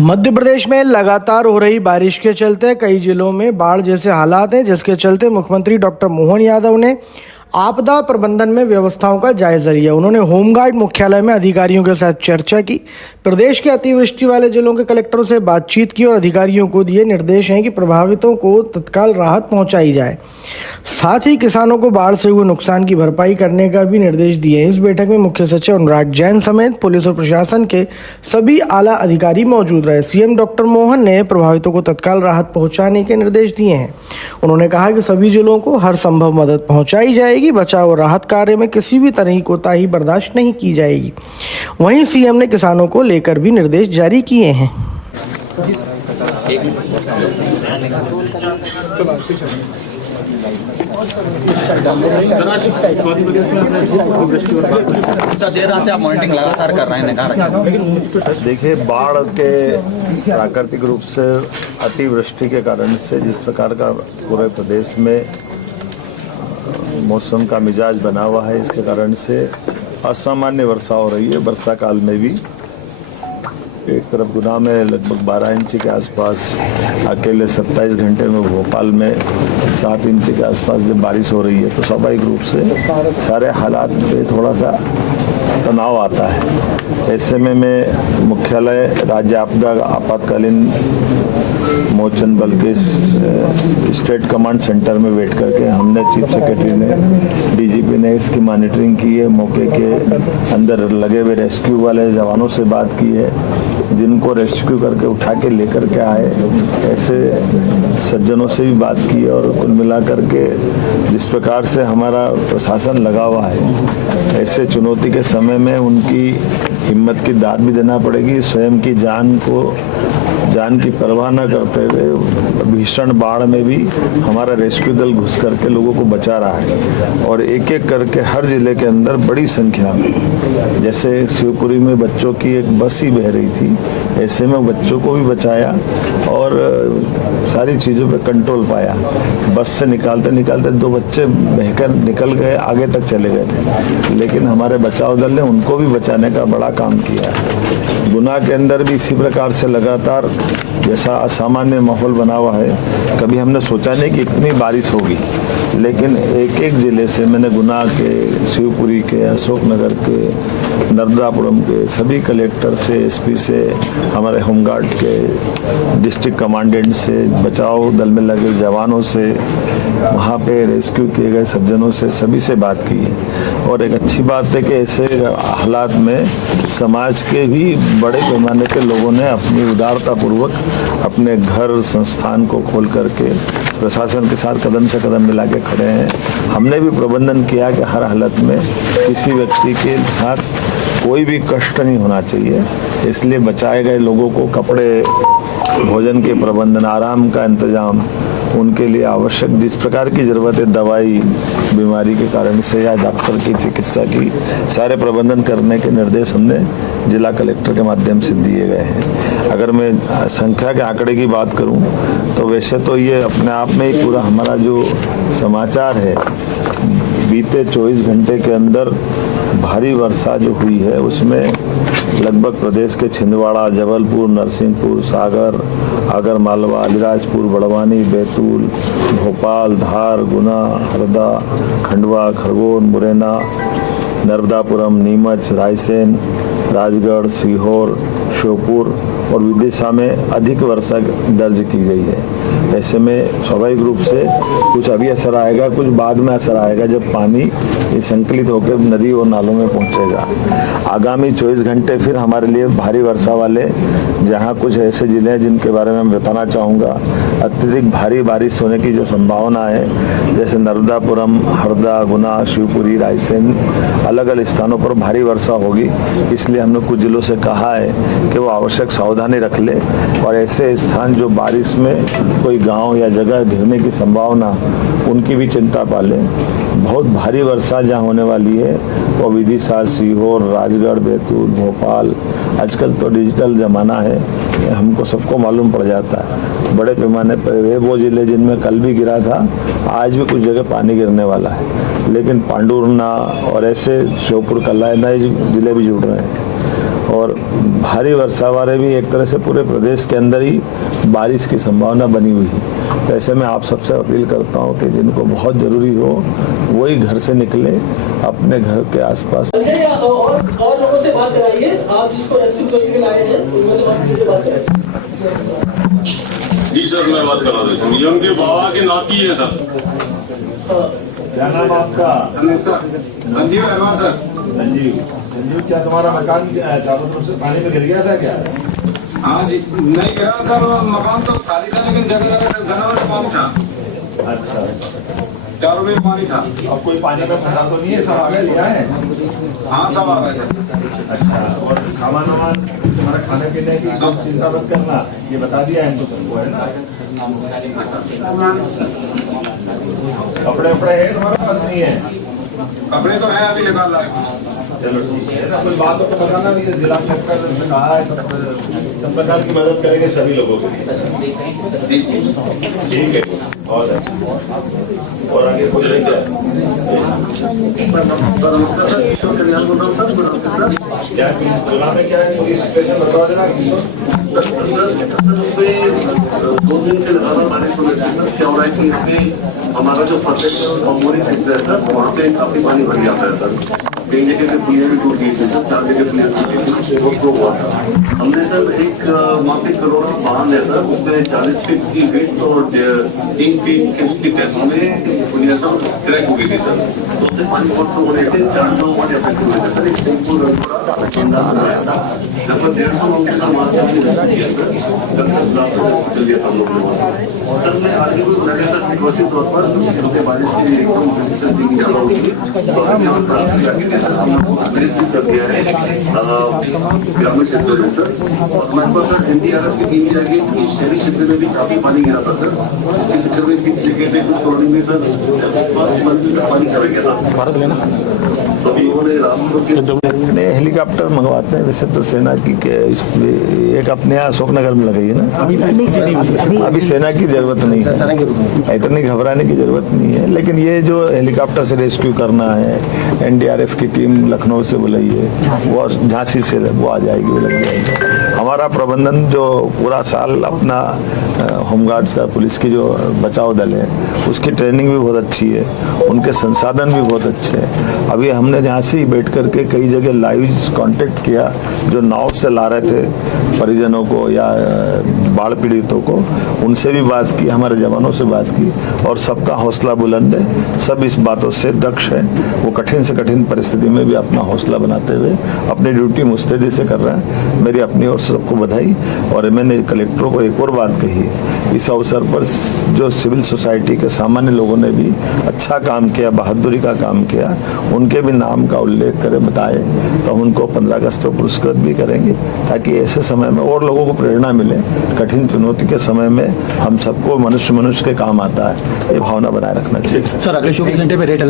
मध्य प्रदेश में लगातार हो रही बारिश के चलते कई जिलों में बाढ़ जैसे हालात हैं, जिसके चलते मुख्यमंत्री डॉक्टर मोहन यादव ने आपदा प्रबंधन में व्यवस्थाओं का जायजा लिया। उन्होंने होमगार्ड मुख्यालय में अधिकारियों के साथ चर्चा की, प्रदेश के अतिवृष्टि वाले जिलों के कलेक्टरों से बातचीत की और अधिकारियों को दिए निर्देश हैं कि प्रभावितों को तत्काल राहत पहुंचाई जाए। साथ ही किसानों को बाढ़ से हुए नुकसान की भरपाई करने का भी निर्देश दिए। इस बैठक में मुख्य सचिव अनुराग जैन समेत पुलिस और प्रशासन के सभी आला अधिकारी मौजूद रहे। सीएम डॉक्टर मोहन ने प्रभावितों को तत्काल राहत पहुंचाने के निर्देश दिए हैं। उन्होंने कहा कि सभी जिलों को हर संभव मदद पहुंचाई जाएगी, बचाव और राहत कार्य में किसी भी तरह की कोताही बर्दाश्त नहीं की जाएगी। वहीं सीएम ने किसानों को लेकर भी निर्देश जारी किए हैं। देखिए, बाढ़ के प्राकृतिक रूप से अतिवृष्टि के कारण से जिस प्रकार का पूरे प्रदेश में मौसम का मिजाज बना हुआ है, इसके कारण से असामान्य वर्षा हो रही है। वर्षा काल में भी एक तरफ गुना में लगभग 12 इंच के आसपास, अकेले 27 घंटे में भोपाल में 7 इंच के आसपास जब बारिश हो रही है तो स्वाभाविक रूप से सारे हालात पे थोड़ा सा तनाव आता है। ऐसे में मैं मुख्यालय राज्य आपदा आपातकालीन मोचन बल के स्टेट कमांड सेंटर में बैठ करके हमने चीफ सेक्रेटरी ने, डीजीपी ने इसकी मॉनिटरिंग की है। मौके के अंदर लगे हुए रेस्क्यू वाले जवानों से बात की है, जिनको रेस्क्यू करके उठा के लेकर के आए ऐसे सज्जनों से भी बात की है। और कुल मिलाकर के जिस प्रकार से हमारा प्रशासन लगा हुआ है, ऐसे चुनौती के समय में उनकी हिम्मत की दाद भी देना पड़ेगी। स्वयं की जान की परवाह न करते हुए भीषण बाढ़ में भी हमारा रेस्क्यू दल घुस करके लोगों को बचा रहा है। और एक एक करके हर जिले के अंदर बड़ी संख्या में, जैसे शिवपुरी में बच्चों की एक बस ही बह रही थी, ऐसे में बच्चों को भी बचाया और सारी चीज़ों पे कंट्रोल पाया। बस से निकालते निकालते 2 बच्चे बहकर निकल गए, आगे तक चले गए थे, लेकिन हमारे बचाव दल ने उनको भी बचाने का बड़ा काम किया। गुना के अंदर भी इसी प्रकार से लगातार जैसा असामान्य माहौल बना हुआ है, कभी हमने सोचा नहीं कि इतनी बारिश होगी। लेकिन एक एक ज़िले से मैंने गुना के, शिवपुरी के, अशोकनगर के, नर्मदापुरम के सभी कलेक्टर से, एसपी से, हमारे होमगार्ड के डिस्ट्रिक्ट कमांडेंट से, बचाव दल में लगे जवानों से, वहाँ पे रेस्क्यू किए गए सज्जनों से, सभी से बात की है। और एक अच्छी बात है कि ऐसे हालात में समाज के भी बड़े पैमाने के लोगों ने अपनी उदारतापूर्वक अपने घर संस्थान को खोल करके प्रशासन के साथ कदम से कदम मिला के खड़े हैं। हमने भी प्रबंधन किया कि हर हालत में किसी व्यक्ति के साथ कोई भी कष्ट नहीं होना चाहिए, इसलिए बचाए गए लोगों को कपड़े, भोजन के प्रबंधन, आराम का इंतजाम, उनके लिए आवश्यक जिस प्रकार की ज़रूरत है, दवाई, बीमारी के कारण से या डॉक्टर की चिकित्सा की, सारे प्रबंधन करने के निर्देश हमने जिला कलेक्टर के माध्यम से दिए गए हैं। अगर मैं संख्या के आंकड़े की बात करूं तो वैसे तो ये अपने आप में ही पूरा हमारा जो समाचार है, बीते 24 घंटे के अंदर भारी वर्षा जो हुई है उसमें लगभग प्रदेश के छिंदवाड़ा, जबलपुर, नरसिंहपुर, सागर, आगर मालवा, अलीराजपुर, बड़वानी, बैतूल, भोपाल, धार, गुना, हरदा, खंडवा, खरगोन, मुरैना, नर्मदापुरम, नीमच, रायसेन, राजगढ़, सीहोर, श्योपुर और विदिशा में अधिक वर्षा दर्ज की गई है। ऐसे में स्वाभाविक रूप से कुछ अभी असर आएगा, कुछ बाद में असर आएगा जब पानी संकलित होकर नदी और नालों में पहुंचेगा। आगामी 24 घंटे फिर हमारे लिए भारी वर्षा वाले, जहां कुछ ऐसे जिले हैं जिनके बारे में मैं बताना चाहूँगा। अत्यधिक भारी बारिश होने की जो संभावना है, जैसे नर्मदापुरम, हरदा, गुना, शिवपुरी, रायसेन, अलग अलग स्थानों पर भारी वर्षा होगी। इसलिए हमने कुछ जिलों से कहा है कि वो आवश्यक सावधानी रख ले और ऐसे स्थान जो बारिश में कोई गांव या जगह घिरने की संभावना, उनकी भी चिंता पाले। बहुत भारी वर्षा जहाँ होने वाली है वो विदिशा, सीहोर, राजगढ़, बैतूल, भोपाल। आजकल तो डिजिटल ज़माना है, हमको सबको मालूम पड़ जाता है। बड़े पैमाने पर वो जिले जिनमें कल भी गिरा था, आज भी कुछ जगह पानी गिरने वाला है। लेकिन पांडुरना और ऐसे श्योपुर, कल्ला, नए जिले भी जुड़ रहे हैं। और भारी वर्षा वाले भी एक तरह से पूरे प्रदेश के अंदर ही बारिश की संभावना बनी हुई है। तो ऐसे में आप सबसे अपील करता हूँ कि जिनको बहुत ज़रूरी हो वही घर से निकले, अपने घर के आसपास। और लोगों से बात कराइए, आप जिसको रेस्क्यू करने लाए हैं उनमें से और किसी से बात कराइए। जी सर, मैं बात करा देता हूँ। ये उनके बाबा के नाती है सर। क्या नाम आपका? संजीव रहमान सर। संजीव। संजीव, क्या तुम्हारा मकान चारों तरफ से पानी में गिर गया था क्या? हाँ जी, नहीं गिरा सर, मकान तो खाली था लेकिन जगह जगह घना वाला पानी था। अच्छा, चारों में पानी था। अब कोई पानी में फंसा तो नहीं है? सब आगे लिया है? हाँ, सब आ गए सर। अच्छा, और सामान वामान तुम्हारा खाने पीने की सब चिंता मत करना, ये बता दिया है इनको सबको, है ना? कपड़े उपड़े है तुम्हारे पास? नहीं है? कपड़े तो है, अभी निकाल रहा है। चलो ठीक है ना, कोई बात हो तो बताना। भी जिला कलेक्टर ने कहा है सब प्रकार की मदद करेंगे सभी लोगों के लिए। ठीक है, और आगे कोई नहीं जाए। सर नमस्कार सर, किशोर कल्याण बोल रहा हूँ सर। गुड नमस्ते सर। क्या गुना में क्या है पुलिस स्टेशन बता देना किशोर। सर उसमें 2 दिन से लगातार बारिश होने से सर क्या हो रहा है कि इसमें हमारा जो फतेह और बम्बोरी क्षेत्र है सर, वहाँ पे काफी पानी भर जाता है सर। कई जगह पे पुलिया भी टूट गई थी सर, 4 जगह पुलिया टूट गई थी, ओवरफ्लो हुआ था। हमने सर एक वहाँ पे करोड़ा बांध है सर, उसमें 40 फीट की विड्थ और 3 फीट की उसकी डेप्थ में पुलिया सब क्रैक हो गई थी सर। तो उससे पानी ओवरफ्लो होने से 4 लोग वहाँ अफेक्ट हुए थे सर। एक सिंपल केंद्र बनाया सर, लगभग 150 लोग के साथ वहाँ से हमने रेस्क्यू किया सर। तब तक ज्यादा रेस्क्यू लिया हम लोग ने वहाँ से सर। मैं आगे भी लगातार प्रिकॉशन तौर पर क्योंकि बारिश की एकदम कंडीशन इतनी ज्यादा होती है तो आगे हम प्राप्त करके सर हम लोग भी कर दिया है ग्रामीण क्षेत्रों में सर। हमारे पास सर NDRF की टीम भी आ गई क्योंकि शहरी क्षेत्र में भी काफी पानी गिरा था सर। इसके चक्कर में भी जगह पे कुछ कॉलोनी में सर फर्स्ट मंथ का पानी चला गया था। तो अभी उन्होंने रात को हेलीकॉप्टर मंगवाते हैं वैसे तो सेना की एक अपने यहाँ अशोकनगर में लगाई है ना। अभी सेना की जरूरत नहीं है, इतनी घबराने की जरूरत नहीं है। लेकिन ये जो हेलीकॉप्टर से रेस्क्यू करना है, NDRF की टीम लखनऊ से बुलाई है, वो झांसी से वो आ जाएगी, वो लग जाएगी। हमारा प्रबंधन जो पूरा साल अपना होमगार्ड्स का, पुलिस की जो बचाव दल है उसकी ट्रेनिंग भी बहुत अच्छी है, उनके संसाधन भी बहुत अच्छे हैं। अभी हमने यहाँ से ही बैठ करके कई जगह लाइव कांटेक्ट किया, जो नाव से ला रहे थे परिजनों को या बाढ़ पीड़ितों को, उनसे भी बात की, हमारे जवानों से बात की, और सबका हौसला बुलंद है, सब इस बातों से दक्ष है। वो कठिन से कठिन परिस्थिति में भी अपना हौसला बनाते हुए अपनी ड्यूटी मुस्तैदी से कर रहे हैं। मेरी अपनी ओर से सबको बधाई। और मैंने कलेक्टरों को एक और बात कही, इस अवसर पर जो सिविल सोसाइटी के सामान्य लोगों ने भी अच्छा काम किया, बहादुरी का काम किया, उनके भी नाम का उल्लेख करें, बताए, तो उनको 15 अगस्त को पुरस्कृत भी करेंगे, ताकि ऐसे समय में और लोगों को प्रेरणा मिले। कठिन चुनौती के समय में हम सबको मनुष्य के काम आता है, ये भावना बनाए रखना चाहिए। सर अगले 24 घंटे में रेड अलर्ट